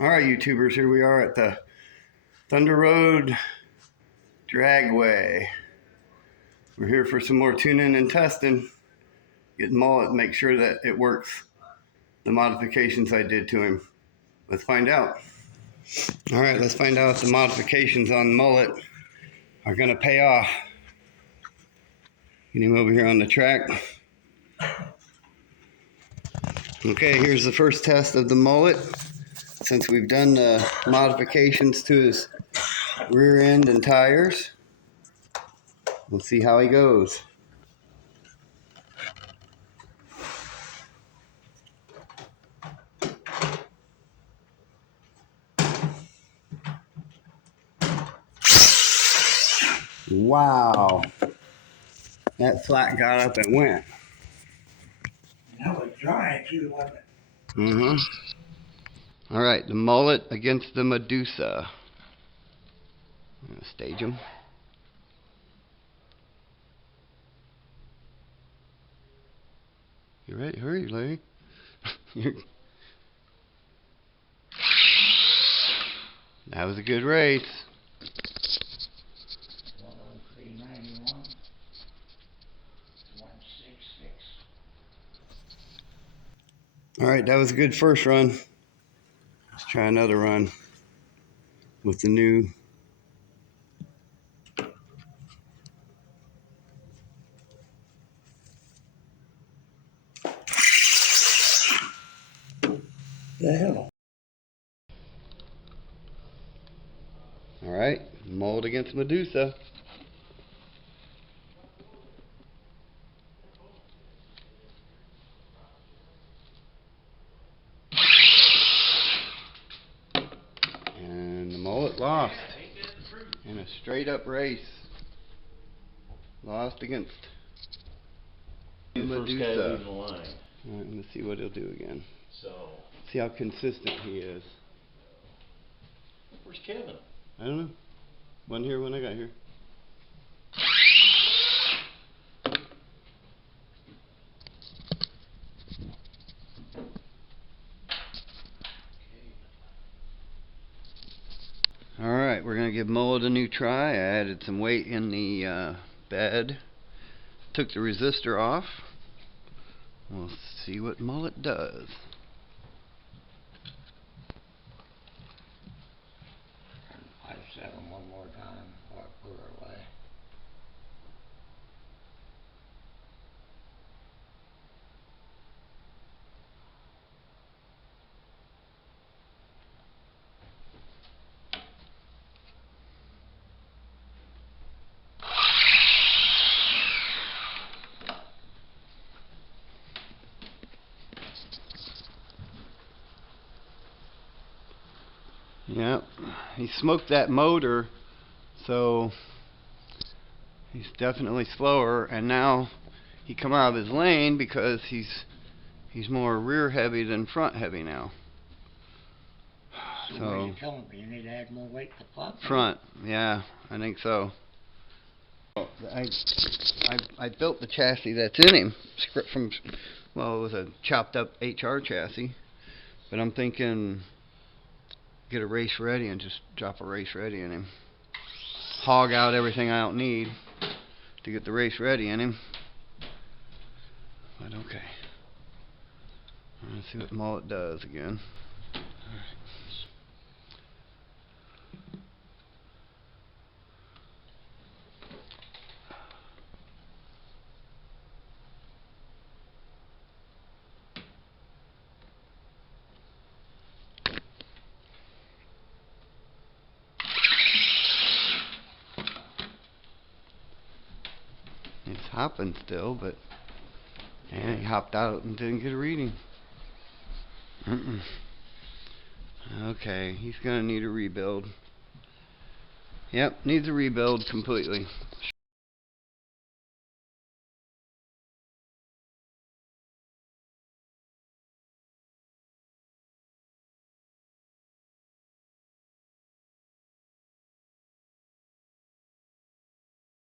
Alright YouTubers, here we are at the Thunder Road Dragway. We're here for some more tuning and testing. Get Mullet, make sure that it works. The modifications I did to him. Let's find out. Alright, let's find out if the modifications on Mullet are going to pay off. Get him over here on the track. Okay, here's the first test of the Mullet. Since we've done the modifications to his rear end and tires, we'll see how he goes. Wow, that flat got up and went. That was dry too, wasn't it? Mm-hmm. All right, the Mullet against the Medusa. I'm gonna stage him. You ready? Hurry, Larry. That was a good race. 103.91. 166. All right, that was a good first run. Let's try another run with the new. The hell? All right, Mullet against Medusa. And the Mullet lost in a straight up race. Lost against Medusa. All right, let's see what he'll do again. So, See how consistent he is. where's Kevin? I don't know. Wasn't here when I got here. Alright, we're going to give Mullet a new try. I added some weight in the bed. Took the resistor off. We'll see what Mullet does. I set them one more time before I put her away. Yep, he smoked that motor, so he's definitely slower, and now he come out of his lane because he's more rear heavy than front heavy now. So what are you telling me? You need to add more weight to the front? Front, yeah, I think so. I built the chassis that's in him from, well, it was a chopped up HR chassis, but I'm thinking get a race ready and just drop a race ready in him. Hog out everything I don't need to get the race ready in him. But okay. Let's see what Mullet does again. It's hopping still, but and he hopped out and didn't get a reading. Okay, he's gonna need a rebuild. Yep, needs a rebuild completely.